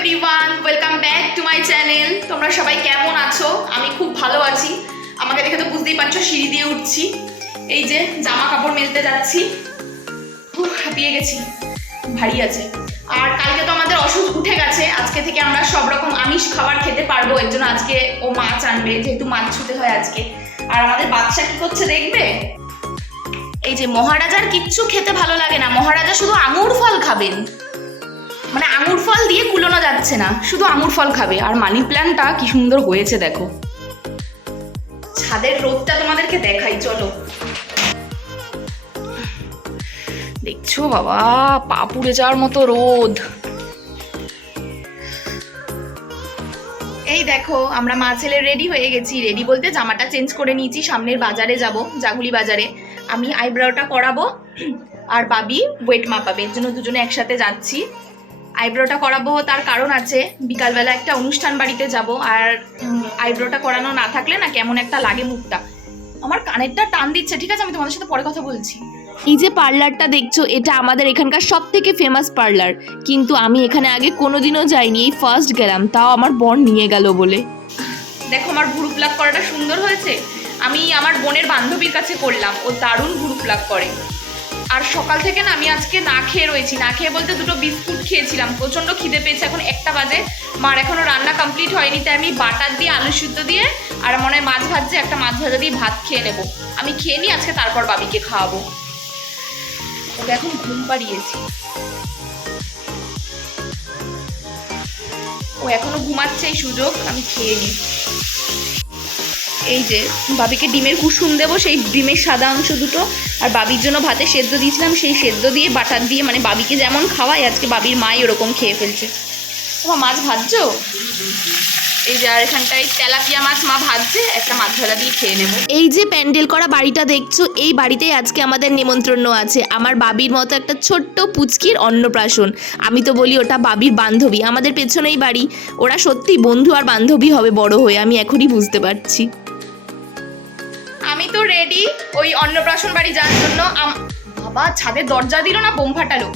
Everyone, welcome back to my channel. তোমরা সবাই কেমন আছো? আমি খুব ভালো আছি। আমাকে দেখে তো বুঝতেই পারছো, সিঁড়ি দিয়ে উঠছি। এই যে জামা কাপড় মেলতে যাচ্ছি। খুব হাঁপিয়ে গেছি, ভারী আছে। আর কালকে তো আমাদের অসুখ উঠে গেছে। আজকে থেকে আমরা সব রকম আমিষ খাবার খেতে পারবো। এর জন্য আজকে ও মাছ আনবে, যেহেতু মাছ ছুটে হয় আজকে। আর আমাদের বাচ্চা কি করছে দেখবে। এই যে মহারাজার কিচ্ছু খেতে ভালো লাগে না, মহারাজা শুধু আঙুর ফল খাবেন। মানে আঙুর ফল দিয়ে কুলোনো যাচ্ছে না, শুধু আঙুর ফল খাবে। আর মানি প্ল্যান্টটা কি সুন্দর হয়েছে দেখো। ছাদের রোদটা তোমাদেরকে দেখাই, চলো। দেখছো বাবা, পা পুড়ে যাওয়ার মতো রোদ। এই দেখো, আমরা মা ছেলে রেডি হয়ে গেছি। রেডি বলতে জামাটা চেঞ্জ করে নিয়েছি, সামনের বাজারে যাব, জাগুলি বাজারে। আমি আইব্রোটা করাবো আর বাবি ওয়েট মাপাবে, এর জন্য দুজনে একসাথে যাচ্ছি। আইব্রোটা করাবো, তার কারণ আছে। বিকালবেলা একটা অনুষ্ঠান বাড়িতে যাব, আর আইব্রোটা করানো না থাকলে না কেমন একটা লাগে মুখটা। আমার কানেরটা টান দিচ্ছে, ঠিক আছে আমি তোমাদের সাথে পরে কথা বলছি। এই যে পার্লারটা দেখছো, এটা আমাদের এখানকার সব থেকে ফেমাস পার্লার। কিন্তু আমি এখানে আগে কোনোদিনও যাইনি, এই ফার্স্ট গেলাম, তাও আমার বোন নিয়ে গেল বলে। দেখো আমার ভুরু প্লাক করাটা সুন্দর হয়েছে। আমি আমার বোনের বান্ধবীর কাছে করলাম, ও দারুণ ভুরু প্লাক করে। আর সকাল থেকে না আমি আজকে না খেয়ে রয়েছি। না খেয়ে বলতে দুটো বিস্কুট খেয়েছিলাম, প্রচণ্ড খিদে পেয়েছে। এখন 1টা বাজে, মার এখনও রান্না কমপ্লিট হয়নি, তাই আমি বাটার দিয়ে আলু সিদ্ধ দিয়ে আর মনে হয় মাছ ভাজছে, একটা মাছ ভাজা দিয়ে ভাত খেয়ে নেবো। আমি খেয়ে নিই আজকে, তারপর বাবিকে খাওয়াবো। ওকে এখন ঘুম পাড়িয়েছি, ও এখনো ঘুমাচ্ছে, এই সুযোগ আমি খেয়ে নিই। এই যে বাবিকে ডিমের কুসুম দেবো, সেই ডিমের সাদা অংশ দুটো। আর বাবির জন্য ভাতে সেদ্ধ দিয়েছিলাম, সেই সেদ্ধ দিয়ে বাটার দিয়ে, মানে বাবিকে যেমন খাওয়াই আজকে বাবির মাই ওরকম খেয়ে ফেলছে। তোমার মাছ ভাজছো? এই যে আর এখানটায় তেলাপিয়া মাছ মা ভাজছে, একটা মাছ ভাজা দিয়ে খেয়ে নেবো। এই যে প্যান্ডেল করা বাড়িটা দেখছো, এই বাড়িতেই আজকে আমাদের নিমন্ত্রণ আছে। আমার বাবির মতো একটা ছোট্ট পুচকির অন্নপ্রাশন। আমি তো বলি ওটা বাবির বান্ধবী, আমাদের পেছনেই বাড়ি। ওরা সত্যি বন্ধু আর বান্ধবী হবে বড় হয়ে, আমি এখনই বুঝতে পারছি। আমি তো রেডি ওই অন্নপ্রাশন বাড়ি যাওয়ার জন্য। বাবা ছাদের দরজা দিল না, বোম ফাটালো।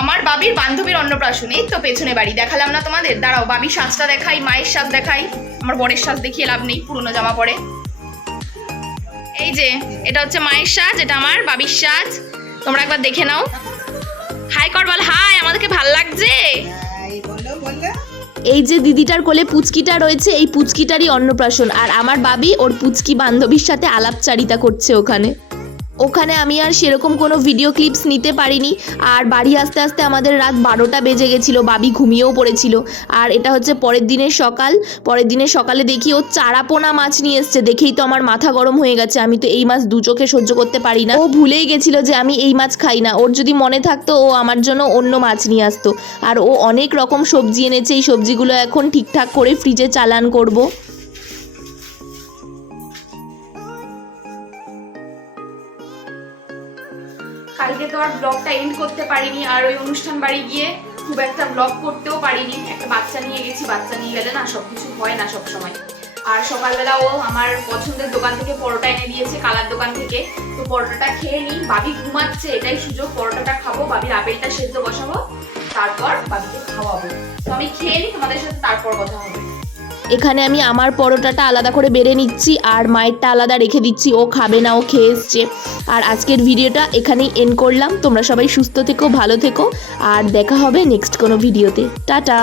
আমার বাবির বান্ধবীর অন্নপ্রাশন, এই তো পেছনে বাড়ি। দেখালাম না তোমাদের, দাঁড়াও বাবির সাজটা দেখাই, মায়ের সাজ দেখাই। আমার বরের সাজ দেখিয়ে লাভ নেই, পুরোনো জামা পরে। এই যে এটা হচ্ছে মায়ের সাজ, এটা আমার বাবির সাজ। তোমরা একবার দেখে নাও। হাই কর, বল হাই, আমাদেরকে ভাল লাগছে। এই যে দিদিটার কোলে পুচকিটা রয়েছে, এই পুচকিটারই অন্নপ্রাশন। আর আমার বাবি ওর পুচকি বান্ধবীর সাথে আলাপচারিতা করছে ওখানে আমি আর সেরকম কোনো ভিডিও ক্লিপস নিতে পারিনি। আর বাড়ি আসতে আসতে আমাদের রাত 12টা বেজে গেছিলো, বাবি ঘুমিয়েও পড়েছিল। আর এটা হচ্ছে পরের দিনের সকালে দেখি ও চারাপোনা মাছ নিয়ে এসছে। দেখেই তো আমার মাথা গরম হয়ে গেছে। আমি তো এই মাছ দু চোখে সহ্য করতে পারি না। ও ভুলেই গেছিল যে আমি এই মাছ খাই না। ওর যদি মনে থাকতো ও আমার জন্য অন্য মাছ নিয়ে আসতো। আর ও অনেক রকম সবজি এনেছে, এই সবজিগুলো এখন ঠিকঠাক করে ফ্রিজে চালান করব। কালকে তো আর ব্লগটা এন্ড করতে পারিনি, আর ওই অনুষ্ঠান বাড়ি গিয়ে খুব একটা ব্লগ করতেও পারিনি। একটা বাচ্চা নিয়ে গেছি, বাচ্চা নিয়ে গেলে না সবকিছু হয় না সব সময়। আর সকালবেলা ও আমার পছন্দের দোকান থেকে পরোটা এনে দিয়েছে, কালার দোকান থেকে। তো পরোটাটা খেয়ে নিই, বাবি ঘুমাচ্ছে, এটাই সুযোগ। পরোটাটা খাবো, বাবির আপেলটা সেদ্ধ বসাবো, তারপর বাবিকে খাওয়াবো। তো আমি খেয়ে নিই, তোমাদের সাথে তারপর কথা হবে। এখানে আমি আমার পরোটাটা আলাদা করে বেড়ে নিচ্ছি, আর মায়েরটা আলাদা রেখে দিচ্ছি। ও খাবে না, ও খেয়ে এসছে। আর আজকের ভিডিওটা এখানেই এন্ড করলাম। তোমরা সবাই সুস্থ থেকো, ভালো থেকো, আর দেখা হবে নেক্সট কোনো ভিডিওতে। টাটা।